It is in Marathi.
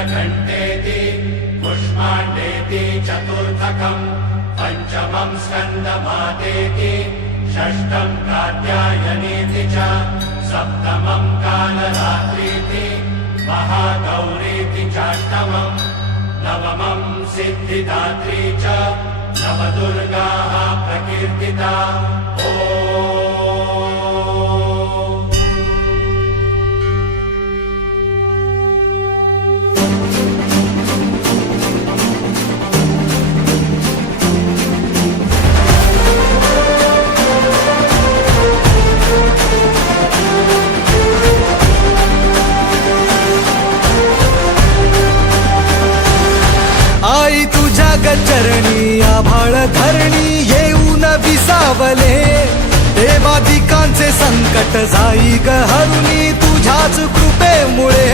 चन्द्रघण्टेति पुष्पाण्डेति चतुर्थकम् पञ्चमं स्कन्दमातेति षष्ठं कात्यायनीति च सप्तमं कालरात्रीति महागौरीति चाष्टमम् नवमं सिद्धिदात्री च नवदुर्गाः प्रकीर्तिता। आई तुझ्या गचरणी आभाळ धरणी येऊन विसावले देवादिकांचे संकट जाई ग हरुणी तुझ्याच कृपेमुळे।